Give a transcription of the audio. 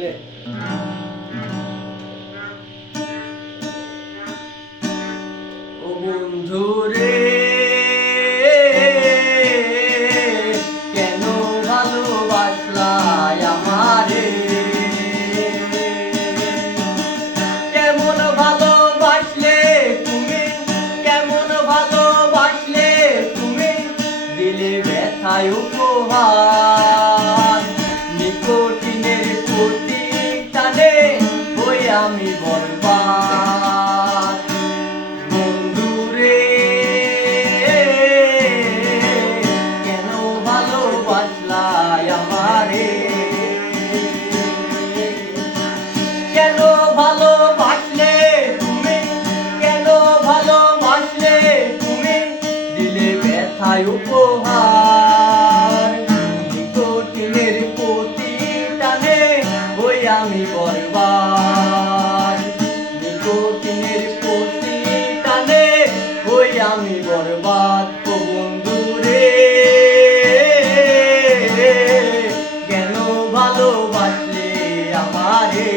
বুঝলে? ও বন্ধু রে, কেন ভালোবাসলা আমারে? কেমন ভালোবাসলে তুমি, কেমন ভালোবাসলে তুমি, দিলে ব্যথায় উপহার। নিকোটিনের প্রতি টানে হই আমি বরবাদ। বন্ধু রে, কেন ভালোবাসলা আমারে? কেন ভালোবাসলে তুমি, কেন ভালোবাসলে তুমি, দিলে ব্যথায় উপহার। নিকোটিনের প্রতি টানে হই আমি বরবাদ। নিকোটিনের প্রতি টানে হই আমি বরবাদ। ও বন্ধু রে, কেন ভালোবাসলে আমারে?